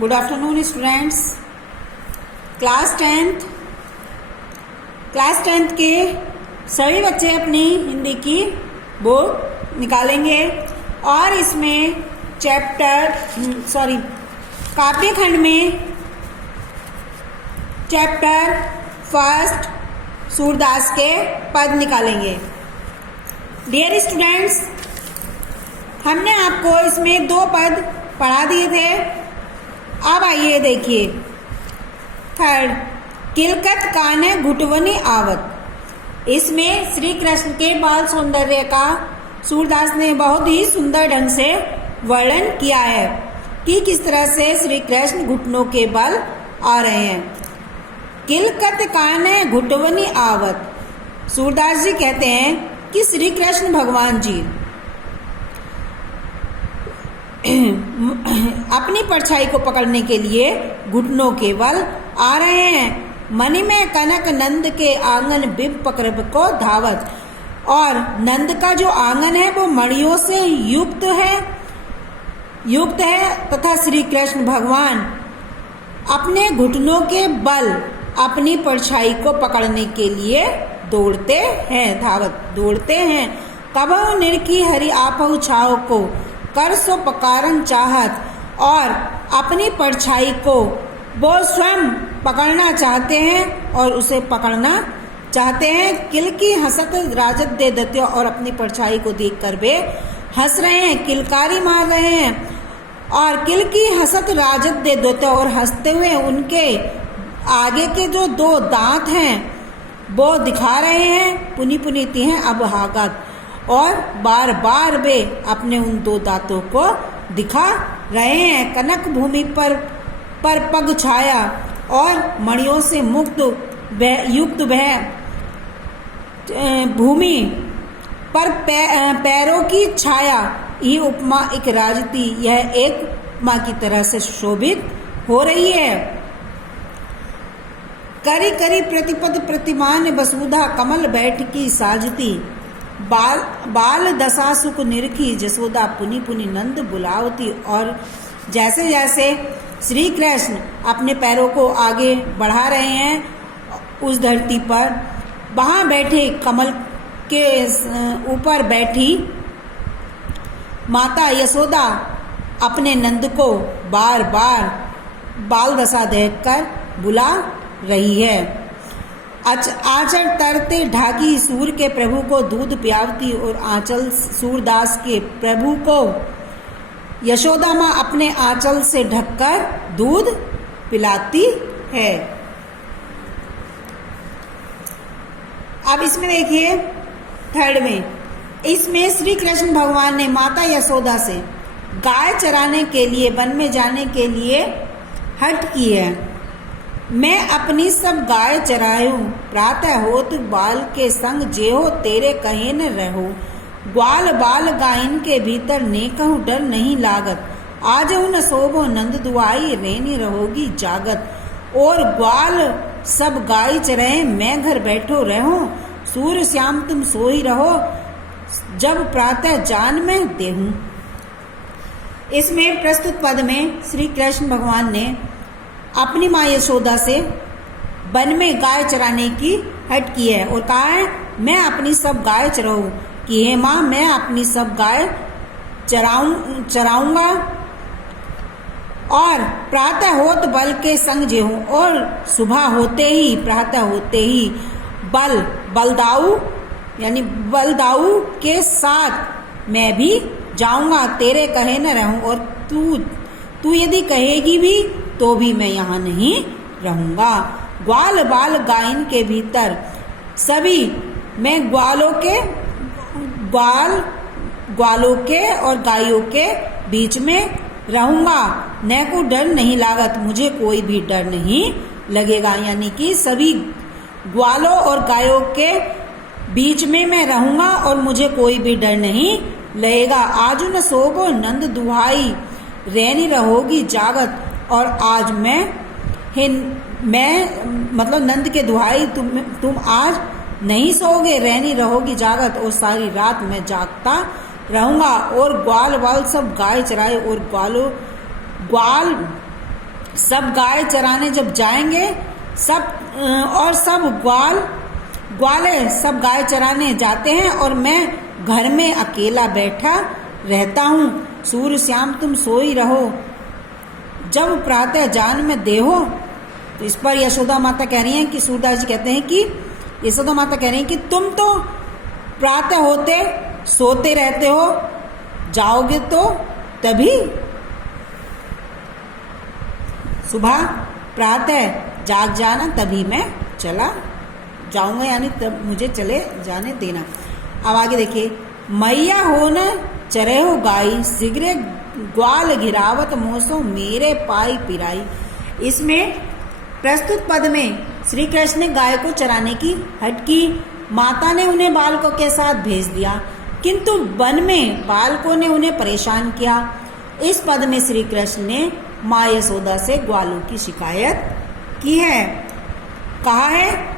Good afternoon students. Class tenth के सभी बच्चे अपनी हिंदी की बुक निकालेंगे और इसमें काव्य खंड में चैप्टर फर्स्ट सूरदास के पद निकालेंगे। डियर स्टूडेंट्स, हमने आपको इसमें 2 पद पढ़ा दिए थे। अब आइए देखिए थर्ड, किलकत काने घुटवनी आवत। इसमें श्री कृष्ण के बाल सौंदर्य का सूरदास ने बहुत ही सुंदर ढंग से वर्णन किया है कि किस तरह से श्री कृष्ण घुटनों के बल आ रहे हैं। किलकत काने घुटवनी आवत, सूरदास जी कहते हैं कि श्री कृष्ण भगवान जी अपनी परछाई को पकड़ने के लिए घुटनों के बल आ रहे हैं। मणि में कनक नंद के आंगन बिंब पकड़ को धावत, और नंद का जो आंगन है वो मणियों से युक्त है तथा श्री कृष्ण भगवान अपने घुटनों के बल अपनी परछाई को पकड़ने के लिए दौड़ते हैं। कबहु निरखी हरि आपहु छाओ को कर सो पकारन चाहत, और अपनी परछाई को वो स्वयं पकड़ना चाहते हैं और उसे पकड़ना चाहते हैं। किल की हंसत राजत दे दत्यो, और अपनी परछाई को देखकर वे हंस रहे हैं, किलकारी मार रहे हैं। और किल की हंसत राजत दे दत्यो, और हंसते हुए उनके आगे के जो 2 दांत हैं वो दिखा रहे हैं, पुनी पुनीति हैं अब हागत, और बार बार वे अपने उन 2 दांतों को दिखा रहे हैं। कनक भूमि पर पग छाया, और मणियों से युक्त वह भूमि पर पैरों की छाया ये उपमा एक राजती, यह एक उपमा की तरह से शोभित हो रही है। करी करी प्रतिपद प्रतिमान वसुधा, कमल बैठ की साजती। बाल दशा सुख निरखी, जसोदा पुनि पुनि नंद बुलावती। और जैसे जैसे श्री कृष्ण अपने पैरों को आगे बढ़ा रहे हैं उस धरती पर, वहां बैठे कमल के ऊपर बैठी माता यशोदा अपने नंद को बार बार बाल दशा देखकर बुला रही है। आंचल तरते ढाकी सूर के प्रभु को दूध पियावती, और आंचल सूरदास के प्रभु को यशोदा माँ अपने आंचल से ढककर दूध पिलाती है। अब इसमें देखिए थर्ड में, इसमें श्री कृष्ण भगवान ने माता यशोदा से गाय चराने के लिए वन में जाने के लिए हट की है। मैं अपनी सब गाय चरायूं, प्रातः होत बाल के संग जेहो तेरे कहे न रहो। ग्वाल बाल गायन के भीतर नेकहु डर नहीं लागत, आजहु न सोबो नंद दुआई रेनी रहोगी जागत। और ग्वाल सब गाय चराए मैं घर बैठो रहो, सूर्य श्याम तुम सोई रहो, जब प्रातः जान में देहूं। इसमें प्रस्तुत पद में श्री कृष्ण भगवान ने अपनी माँ यशोदा से वन में गाय चराने की हट की है और कहा है मैं अपनी सब गाय चराऊं, कि हे माँ मैं अपनी सब गाय चराऊंगा, और प्रातः होत बल के संग जेहूं, और सुबह होते ही प्रातः होते ही बलदाऊ के साथ मैं भी जाऊंगा, तेरे कहे न रहूं, और तू यदि कहेगी भी तो भी मैं यहाँ नहीं रहूंगा। ग्वाल बाल गायन के भीतर सभी मैं ग्वालों के और गायों के बीच में रहूंगा। न को डर नहीं लागत, मुझे कोई भी डर नहीं लगेगा, यानी कि सभी ग्वालों और गायों के बीच में मैं रहूंगा और मुझे कोई भी डर नहीं लगेगा। आजू न सोबो नंद दुहाई, रैनी रहोगी जागत। और आज मतलब नंद के दुहाई तुम आज नहीं सोओगे, रैनी रहोगी जागत, और सारी रात मैं जागता रहूंगा। और ग्वाल वाल सब गाय चराए, और ग्वाल सब गाय चराने जब जाएंगे और सब ग्वाले सब गाय चराने जाते हैं और मैं घर में अकेला बैठा रहता हूँ। सूर्य श्याम तुम सोई रहो, जब प्रातः जान में देहो। तो इस पर यशोदा माता कह रही हैं कि सूरदास जी कहते हैं कि यशोदा माता कह रही हैं कि तुम तो प्रातः होते सोते रहते हो, जाओगे तो तभी। सुबह प्रातः जाग जाना, तभी मैं चला जाऊंगा, यानी तब मुझे चले जाने देना। अब आगे देखिए, मैया हो न चरे हो गाई, सिगरे ग्वाल घिरावत मोसो मेरे पाई पिराई। इसमें प्रस्तुत पद में श्री कृष्ण ने गाय को चराने की हट की। माता ने उन्हें बालकों के साथ भेज दिया, किंतु वन में बालकों ने उन्हें परेशान किया। इस पद में श्री कृष्ण ने माँ यशोदा से ग्वालों की शिकायत की है। कहा है,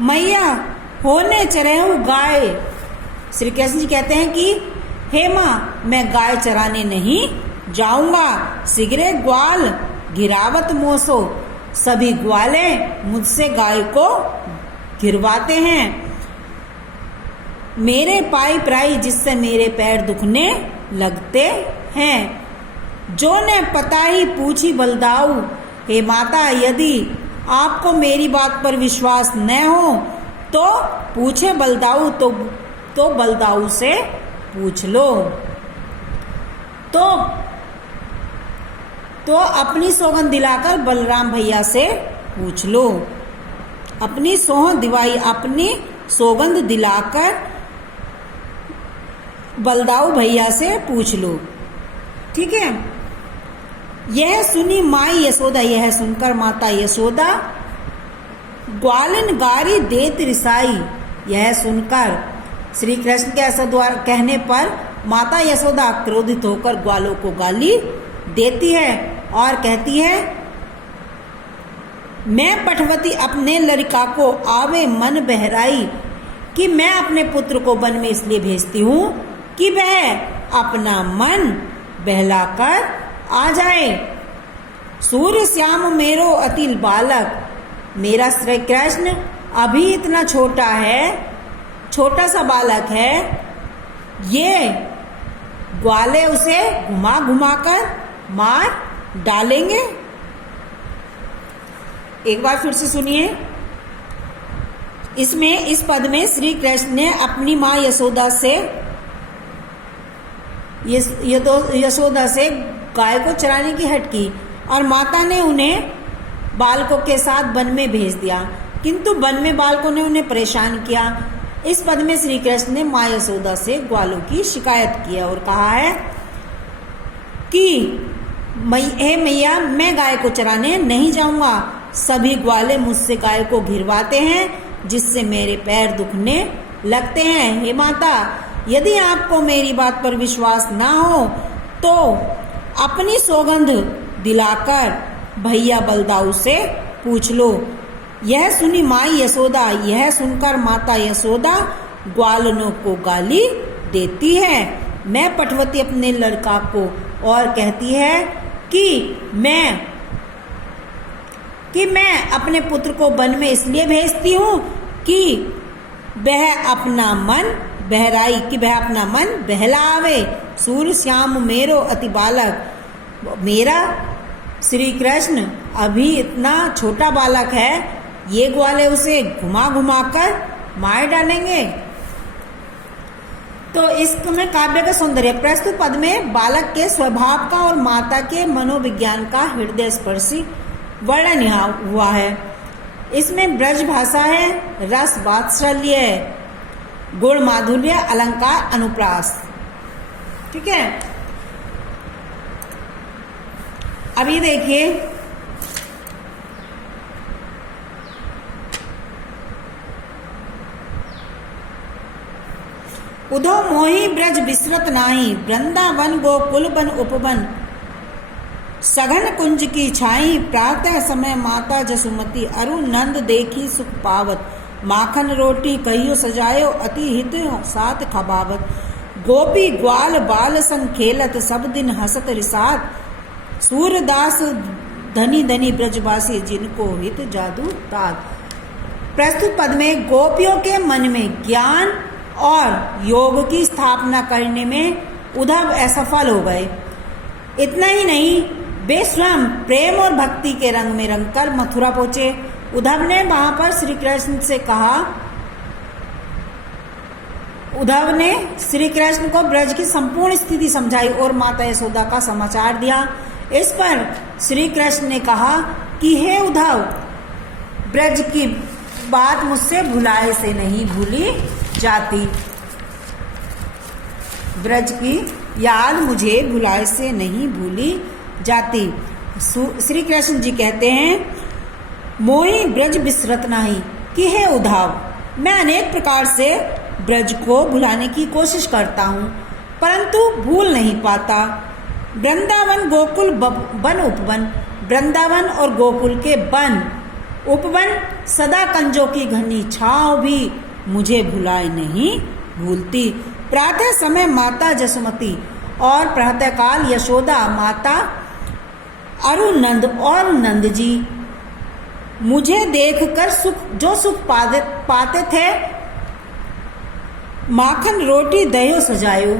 मैया होने चरे हो गाय। श्री कृष्ण जी कहते हैं कि हे माँ, मैं गाय चराने नहीं जाऊंगा। सिगरे ग्वाल घिरावत मोसो, सभी ग्वाले मुझसे गाय को घिरवाते हैं। मेरे पाई प्राई, जिससे मेरे पैर दुखने लगते हैं। जो ने पता ही पूछी बलदाऊ, हे माता यदि आपको मेरी बात पर विश्वास न हो तो पूछे बलदाऊ, तो बलदाऊ से पूछ लो। तो अपनी सौगंध दिलाकर बलराम भैया से पूछ लो। अपनी सौगंध दिलाकर बलदाऊ भैया से पूछ लो। ठीक है। यह सुनी माई यशोदा, यह सुनकर माता यशोदा ग्वालिन गारी देत रिसाई। यह सुनकर श्री कृष्ण के ऐसा द्वार कहने पर माता यशोदा क्रोधित होकर ग्वालों को गाली देती है और कहती है, मैं पठवती अपने लड़का को आवे मन बहराई, कि मैं अपने पुत्र को वन में इसलिए भेजती हूँ कि वह अपना मन बहलाकर आ जाए। सूर्य श्याम मेरो अतिल बालक, मेरा श्री कृष्ण अभी इतना छोटा है, छोटा सा बालक है, ये ग्वाले उसे घुमा घुमा कर मार डालेंगे। एक बार फिर से सुनिए। इसमें इस पद में श्री कृष्ण ने अपनी माँ यशोदा से गाय को चराने की हट की और माता ने उन्हें बालकों के साथ वन में भेज दिया, किंतु वन में बालकों ने उन्हें परेशान किया। इस पद में श्री कृष्ण ने माँ यशोदा से ग्वालों की शिकायत की और कहा है कि हे मैया, मैं गाय को चराने नहीं जाऊंगा। सभी ग्वाले मुझसे गाय को घिरवाते हैं, जिससे मेरे पैर दुखने लगते हैं। हे माता, यदि आपको मेरी बात पर विश्वास ना हो तो अपनी सौगंध दिलाकर भैया बलदाऊ से पूछ लो। यह सुनी माई यशोदा, यह सुनकर माता यशोदा ग्वालों को गाली देती है। मैं पठवती अपने लड़का को और कहती है कि मैं अपने पुत्र को वन में इसलिए भेजती हूँ कि वह अपना मन बहलावे। सूर्य श्याम मेरो अति बालक, मेरा श्री कृष्ण अभी इतना छोटा बालक है, ये ग्वाले उसे घुमा घुमा कर मार डालेंगे। तो इसमें काव्य का सौंदर्य, प्रस्तुत पद में बालक के स्वभाव का और माता के मनोविज्ञान का हृदय स्पर्शी वर्णन हुआ है। इसमें ब्रज भाषा है, रस वात्सल्य, गुण माधुर्य, अलंकार, अनुप्रास। ठीक है। अब ये देखिए, उधो मोही ब्रज विसरत नाही, वृंदावन गोकुल बन उपवन, सघन कुंज की छाई। प्रातः समय माता जसुमती, अरु नंद देखी सुख पावत। माखन रोटी कहियो सजायो, अति हित साथ खबावत। गोपी ग्वाल बाल संग खेलत, सब दिन हसत रिसात। सूरदास धनी धनी ब्रजवासी जिनको हित जादू तात। प्रस्तुत पद में गोपियों के मन में ज्ञान और योग की स्थापना करने में उद्धव असफल हो गए। इतना ही नहीं, वे स्वयं प्रेम और भक्ति के रंग में रंगकर मथुरा पहुंचे। उद्धव ने वहां पर श्री कृष्ण से कहा, उद्धव ने श्री कृष्ण को ब्रज की संपूर्ण स्थिति समझाई और माता यशोदा का समाचार दिया। इस पर श्री कृष्ण ने कहा कि हे उद्धव, ब्रज की बात मुझसे भुलाए से नहीं भूली जाती। ब्रज की याद मुझे भुलाए से नहीं भूली जाती। श्री कृष्ण जी कहते हैं, मोहि ब्रज बिसरत नाही कि हे उद्धव, मैं अनेक प्रकार से ब्रज को भुलाने की कोशिश करता हूँ, परंतु भूल नहीं पाता। वृंदावन गोकुल वन उपवन, वृंदावन और गोकुल के वन उपवन सदा कंजों की घनी छांव भी मुझे भुलाए नहीं भूलती। प्रातः समय माता जसुमती और प्रातःकाल यशोदा माता अरुनंद और नंद जी मुझे देखकर जो सुख पाते थे, माखन रोटी दही सजायो,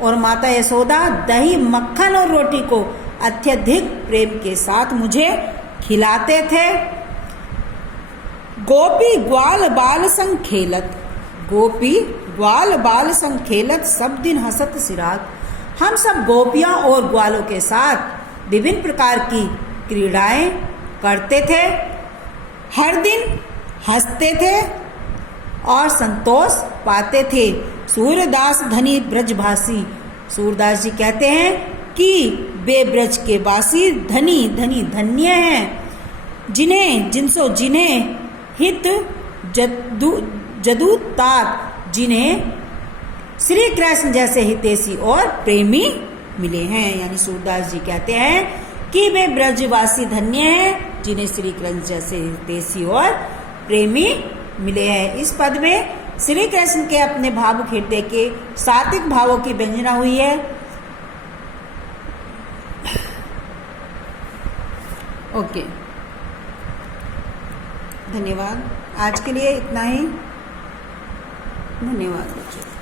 और माता यशोदा दही मक्खन और रोटी को अत्यधिक प्रेम के साथ मुझे खिलाते थे। गोपी ग्वाल बाल संग खेलत, गोपी ग्वाल बाल संग खेलत, सब दिन हंसत सिरात। हम सब गोपियां और ग्वालों के साथ विभिन्न प्रकार की क्रीड़ाएं करते थे, हर दिन हंसते थे और संतोष पाते थे। सूरदास धनी ब्रजभासी, सूरदास जी कहते हैं कि वे ब्रज के वासी धनी धनी धन्य हैं, जिन्हें हित जदू तात, जिन्हें श्री कृष्ण जैसे हितैषी और प्रेमी मिले हैं। यानी सूरदास जी कहते हैं कि वे ब्रजवासी धन्य हैं, जिन्हें श्री कृष्ण जैसे हितैषी और प्रेमी मिले हैं। इस पद में श्री कृष्ण के अपने भावुक हृदय के सात्विक भावों की व्यंजना हुई है। ओके, धन्यवाद। आज के लिए इतना ही। धन्यवाद बच्चों।